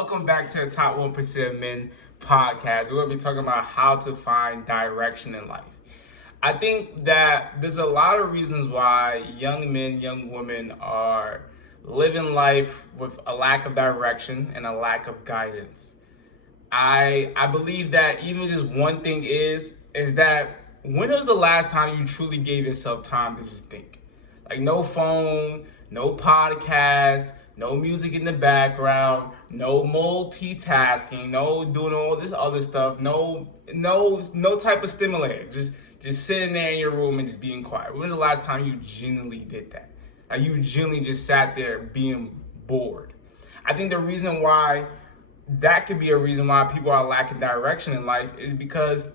Welcome back to the Top 1% of Men podcast. We're going to be talking about how to find direction in life. I think that there's a lot of reasons why young men, young women are living life with a lack of direction and a lack of guidance. I believe that even just one thing is that when was the last time you truly gave yourself time to just think? Like no phone, no podcast, no music in the background, no multitasking, no doing all this other stuff, no type of stimulator. Just sitting there in your room and just being quiet. When was the last time you genuinely did that? Like you genuinely just sat there being bored. I think the reason why that could be a reason why people are lacking direction in life is because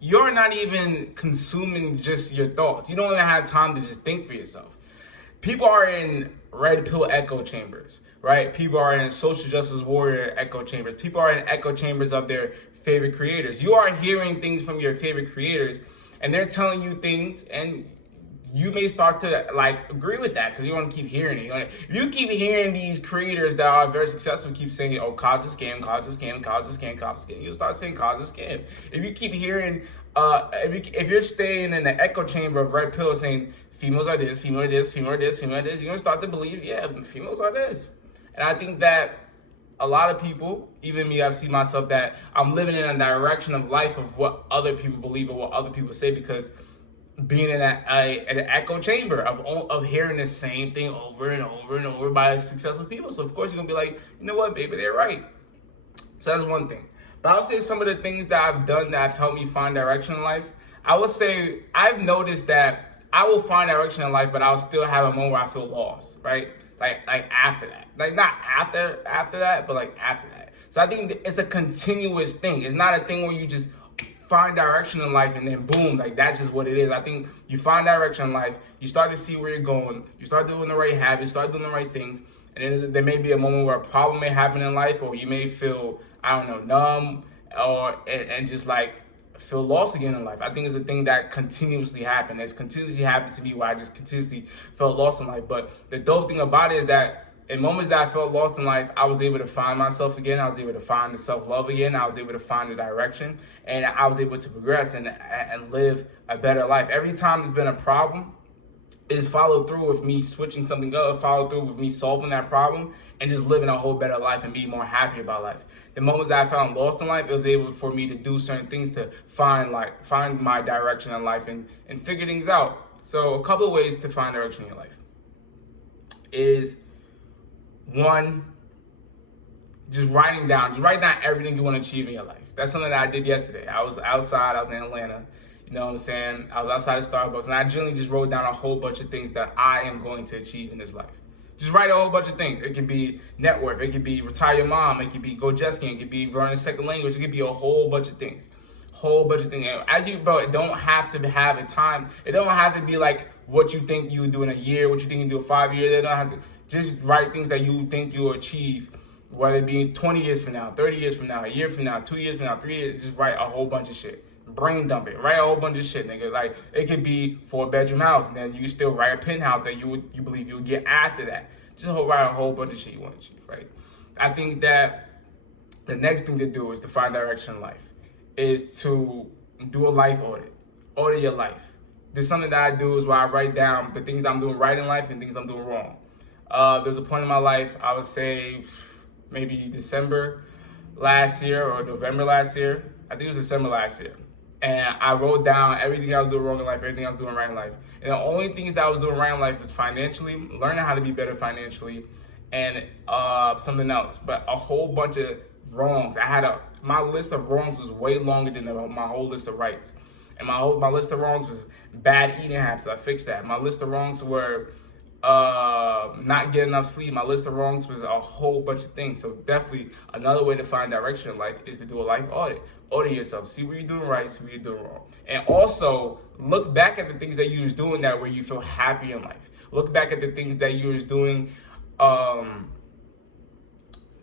you're not even consuming just your thoughts. You don't even have time to just think for yourself. People are in red pill echo chambers, right? People are in social justice warrior echo chambers. People are in echo chambers of their favorite creators. You are hearing things from your favorite creators and they're telling you things, and you may start to agree with that because you want to keep hearing it. Like, if you keep hearing these creators that are very successful keep saying, oh, college is scam, college is scam, college is scam, college is scam, you'll start saying college is scam. If you keep hearing, if you're staying in the echo chamber of red pill saying females are this, female are this, female are this, female are this, you're going to start to believe, yeah, females are this. And I think that a lot of people, even me, I've seen myself that I'm living in a direction of life of what other people believe or what other people say, because being in an echo chamber of hearing the same thing over and over and over by successful people. So of course you're gonna be like, you know what, baby, they're right. So that's one thing. But I would say some of the things that I've done that have helped me find direction in life. I would say I've noticed that I will find direction in life, but I'll still have a moment where I feel lost, right? Like after that, like not after that, but like after that. So I think it's a continuous thing. It's not a thing where you just find direction in life and then boom, like that's just what it is. I think you find direction in life, you start to see where you're going, you start doing the right habits, start doing the right things, and then there may be a moment where a problem may happen in life, or you may feel, I don't know, numb, and just like feel lost again in life. I think it's a thing that continuously happened. It's continuously happened to me where I just continuously felt lost in life. But the dope thing about it is that in moments that I felt lost in life, I was able to find myself again. I was able to find the self-love again. I was able to find the direction, and I was able to progress and live a better life. Every time there's been a problem, it's followed through with me switching something up, followed through with me solving that problem and just living a whole better life and being more happy about life. The moments that I found lost in life, it was able for me to do certain things to find my direction in life and figure things out. So a couple of ways to find direction in your life is, one, just write down everything you want to achieve in your life. That's something that I did yesterday. I was outside, I was in Atlanta, you know what I'm saying? I was outside of Starbucks, and I generally just wrote down a whole bunch of things that I am going to achieve in this life. Just write a whole bunch of things. It could be net worth, it could be retire your mom, it could be go jet skiing, it could be learn a second language, it could be a whole bunch of things. As you, bro, it don't have to have a time. It don't have to be like what you think you would do in a year, what you think you do in 5 years. It don't have to. Just write things that you think you'll achieve, whether it be 20 years from now, 30 years from now, a year from now, 2 years from now, 3 years. Just write a whole bunch of shit. Brain dump it. Write a whole bunch of shit, nigga. Like, it could be 4-bedroom house, and then you can still write a penthouse that you believe you'll get after that. Just write a whole bunch of shit you want to achieve, right? I think that the next thing to do is to find direction in life, is to do a life audit. Audit your life. There's something that I do is where I write down the things I'm doing right in life and things I'm doing wrong. There's a point in my life, I would say maybe December last year or November last year. I think it was December last year. And I wrote down everything I was doing wrong in life, everything I was doing right in life. And the only things that I was doing right in life was financially, learning how to be better financially, and something else. But a whole bunch of wrongs. My list of wrongs was way longer than my whole list of rights. And my list of wrongs was bad eating habits. I fixed that. My list of wrongs were not getting enough sleep. My list of wrongs was a whole bunch of things. So definitely another way to find direction in life is to do a life audit. Audit yourself. See what you're doing right, see what you're doing wrong. And also look back at the things that you was doing that where you feel happy in life. Look back at the things that you was doing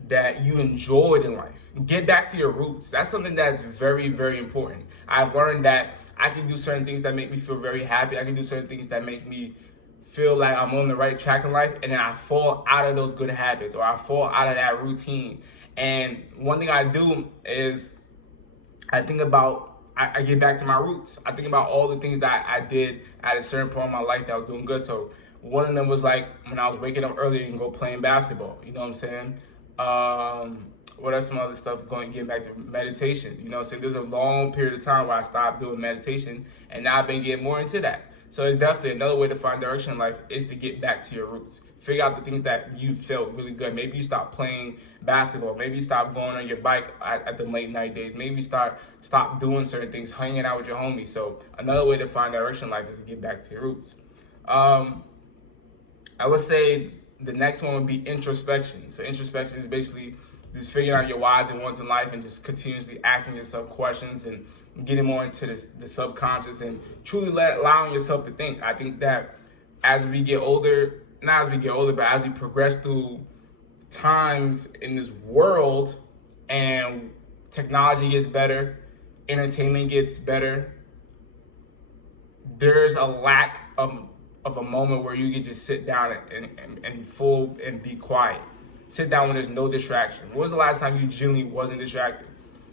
that you enjoyed in life. Get back to your roots. That's something that's very, very important. I've learned that I can do certain things that make me feel very happy. I can do certain things that make me feel like I'm on the right track in life, and then I fall out of those good habits, or I fall out of that routine. And one thing I do is I think about, I get back to my roots. I think about all the things that I did at a certain point in my life that was doing good. So one of them was like when I was waking up early and go playing basketball. You know what I'm saying? What are some other stuff? Getting back to meditation. You know what I'm saying? There's a long period of time where I stopped doing meditation, and now I've been getting more into that. So it's definitely another way to find direction in life is to get back to your roots. Figure out the things that you felt really good. Maybe you stop playing basketball. Maybe you stop going on your bike at the late night days. Maybe you stop doing certain things, hanging out with your homies. So another way to find direction in life is to get back to your roots. I would say the next one would be introspection. So introspection is basically just figuring out your whys and wants in life and just continuously asking yourself questions and getting more into the subconscious and truly allowing yourself to think. I think that as we get older, not as we get older, but as we progress through times in this world and technology gets better, entertainment gets better, there's a lack of a moment where you can just sit down and be quiet. Sit down when there's no distraction. When was the last time you genuinely wasn't distracted?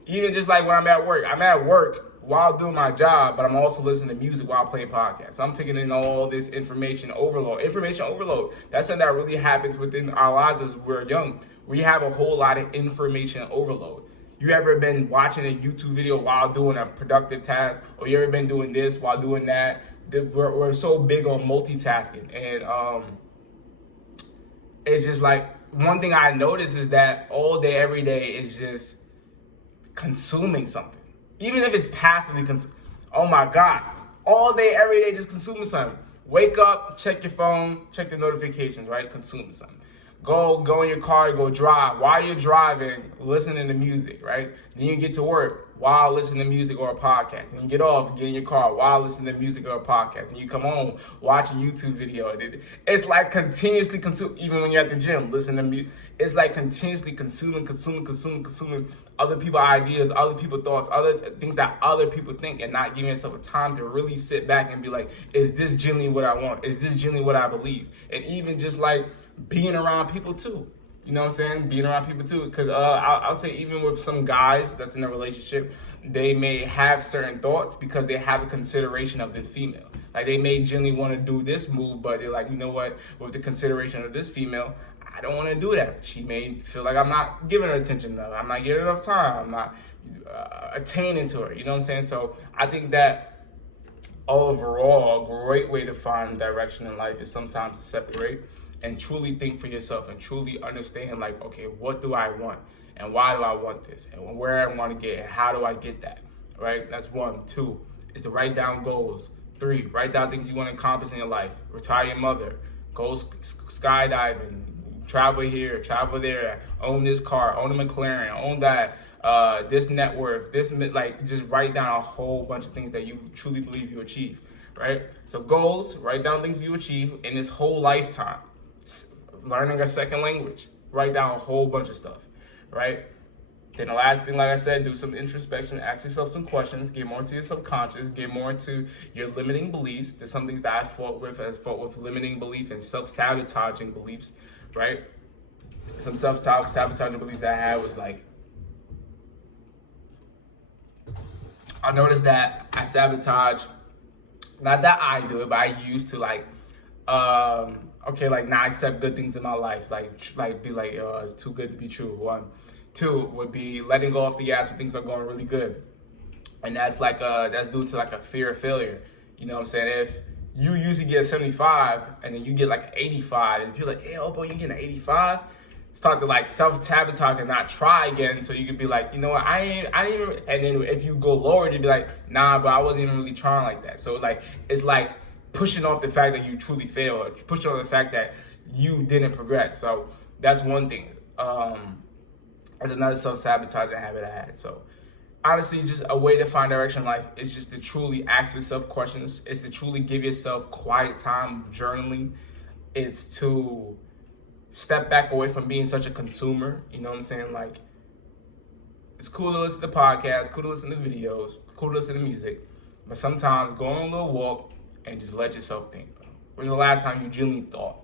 Even just like when I'm at work. I'm at work while doing my job, but I'm also listening to music while playing podcasts. I'm taking in all this information overload. Information overload. That's something that really happens within our lives as we're young. We have a whole lot of information overload. You ever been watching a YouTube video while doing a productive task? Or you ever been doing this while doing that? We're so big on multitasking. And it's just like, one thing I notice is that all day, every day is just consuming something. Even if it's passively oh my God, all day, every day, just consuming something. Wake up, check your phone, check the notifications, right? Consuming something. Go in your car, go drive. While you're driving, listening to music, right? Then you get to work while listening to music or a podcast. Then you get off, get in your car while listening to music or a podcast. And you come home, watch a YouTube video. It's like continuously consuming, even when you're at the gym, listening to music. It's like continuously consuming other people's ideas, other people's thoughts, other things that other people think, and not giving yourself a time to really sit back and be like, is this genuinely what I want? Is this genuinely what I believe? And even just like being around people too. You know what I'm saying? Being around people too. Because I'll say even with some guys that's in a relationship, they may have certain thoughts because they have a consideration of this female. Like they may genuinely want to do this move, but they're like, you know what? With the consideration of this female, I don't want to do that. She may feel like I'm not giving her attention enough. I'm not giving her enough time. I'm not attaining to her. You know what I'm saying? So I think that overall, a great way to find direction in life is sometimes to separate and truly think for yourself and truly understand, like, okay, what do I want? And why do I want this? And where I want to get, and how do I get that? Right? That's 1. 2 is to write down goals. 3, write down things you want to accomplish in your life. Retire your mother. Go skydiving. Travel here, travel there. Own this car. Own a McLaren. Own that. This net worth. This, like, just write down a whole bunch of things that you truly believe you achieve. Right? So goals, write down things you achieve in this whole lifetime. Learning a second language, write down a whole bunch of stuff, right? Then the last thing, like I said, do some introspection, ask yourself some questions, get more into your subconscious, get more into your limiting beliefs. There's some things that I fought with limiting belief and self-sabotaging beliefs, right? Some self-sabotaging beliefs that I had was like, I noticed that I sabotage, not that I do it, but I used to like, okay, like not accept good things in my life, like be like, it's too good to be true. 1. 2 would be letting go off the gas when things are going really good, and that's like that's due to like a fear of failure. You know what I'm saying? If you usually get a 75 and then you get like an 85, and people like, hey, oh boy, you getting an 85? Start to like self-sabotage and not try again, so you could be like, you know what, I didn't even. And then if you go lower, you'd be like, nah, but I wasn't even really trying like that. So like it's like pushing off the fact that you truly failed, or pushing off the fact that you didn't progress. So that's one thing. That's another self-sabotaging habit I had. So honestly, just a way to find direction in life is just to truly ask yourself questions. It's to truly give yourself quiet time journaling. It's to step back away from being such a consumer. You know what I'm saying? Like, it's cool to listen to podcasts, cool to listen to videos, cool to listen to music, but sometimes go on a little walk and just let yourself think, bro. When's the last time you genuinely thought?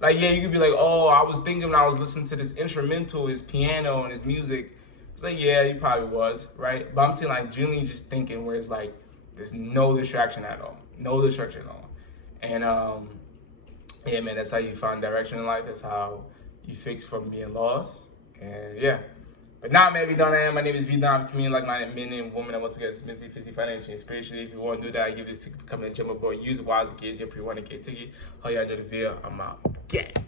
Like, yeah, you could be like, oh, I was thinking when I was listening to this instrumental, his piano and his music. It's like, yeah, you probably was, right? But I'm saying like genuinely just thinking where it's like there's no distraction at all. No distraction at all. And yeah, man, that's how you find direction in life. That's how you fix from being lost. And yeah. But now, maybe don't I am. My name is vDunkk. Comedian like-minded men and women that wants to get mentally, physically, financially, and spiritually. If you want to do that, I give this ticket to come and jump aboard. Use it wisely, kids. Your pre-1 get ticket. Hope y'all enjoy the video. I'm out. Get.